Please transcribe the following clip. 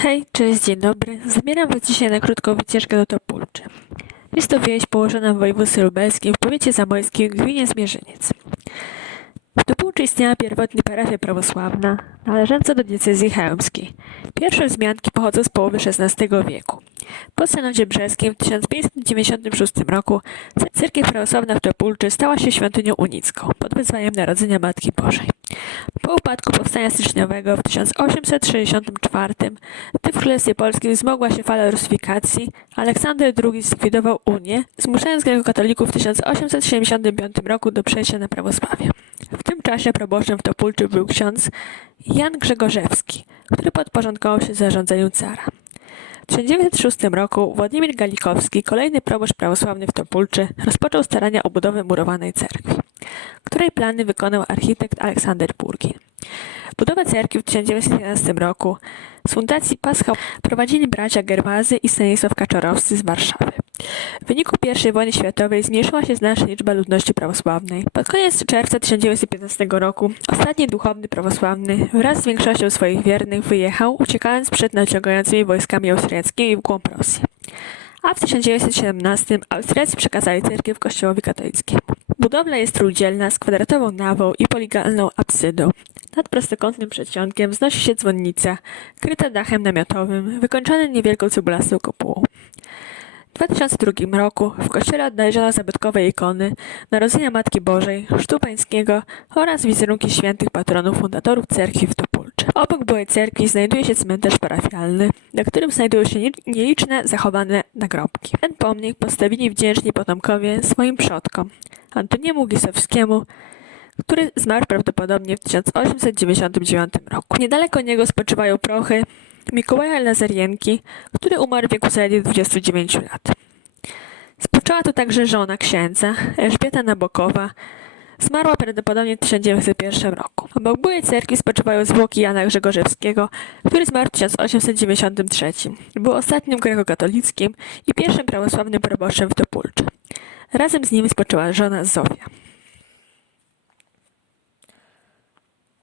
Hej, cześć, dzień dobry. Zabieram Was dzisiaj na krótką wycieczkę do Topólczy. Jest to wieś położona w województwie lubelskim w powiecie zamojskim w gminie Zmierzyniec. W Topólczy istniała pierwotnie parafia prawosławna należąca do diecezji chełmskiej. Pierwsze wzmianki pochodzą z połowy XVI wieku. Po synodzie brzeskim w 1596 roku cerkiew prawosławna w Topólczy stała się świątynią unicką pod wezwaniem Narodzenia Matki Bożej. Po upadku powstania styczniowego w 1864, gdy w Królestwie Polskim wzmogła się fala rusyfikacji, Aleksander II zlikwidował Unię, zmuszając grekokatolików w 1875 roku do przejścia na prawosławie. W tym czasie proboszczem w Topólczy był ksiądz Jan Grzegorzewski, który podporządkował się zarządzeniu cara. W 1906 roku Władimir Galikowski, kolejny proboszcz prawosławny w Topólczy, rozpoczął starania o budowę murowanej cerkwi, której plany wykonał architekt Aleksander Burgin. Budowę cerkwi w 1911 roku z fundacji Paschał prowadzili bracia Gerwazy i Stanisław Kaczorowscy z Warszawy. W wyniku I wojny światowej zmniejszyła się znacznie liczba ludności prawosławnej. Pod koniec czerwca 1915 roku ostatni duchowny prawosławny wraz z większością swoich wiernych wyjechał, uciekając przed nadciągającymi wojskami austriackimi w głąb Rosji. A w 1917 Austriacy przekazali cerkiew kościołowi katolickiemu. Budowla jest trójdzielna z kwadratową nawą i poligalną absydą. Nad prostokątnym przedsionkiem wznosi się dzwonnica, kryta dachem namiotowym, wykończona niewielką cebulastą kopułą. W 2002 roku w kościele odnaleziono zabytkowe ikony Narodzenia Matki Bożej, Chrztu Pańskiego oraz wizerunki świętych patronów fundatorów cerkwi w Topólczy. Obok byłej cerkwi znajduje się cmentarz parafialny, na którym znajdują się nie- nieliczne zachowane nagrobki. Ten pomnik postawili wdzięczni potomkowie swoim przodkom, Antoniemu Gisowskiemu, który zmarł prawdopodobnie w 1899 roku. Niedaleko niego spoczywają prochy Mikołaja Lazarienki, który umarł w wieku zaledwie 29 lat. Spoczęła tu także żona księdza, Elżbieta Nabokowa, zmarła prawdopodobnie w 1901 roku. Obok byłej cerkwi spoczywają zwłoki Jana Grzegorzewskiego, który zmarł w 1893. Był ostatnim grekokatolickim i pierwszym prawosławnym proboszczem w Topólczy. Razem z nim spoczęła żona Zofia.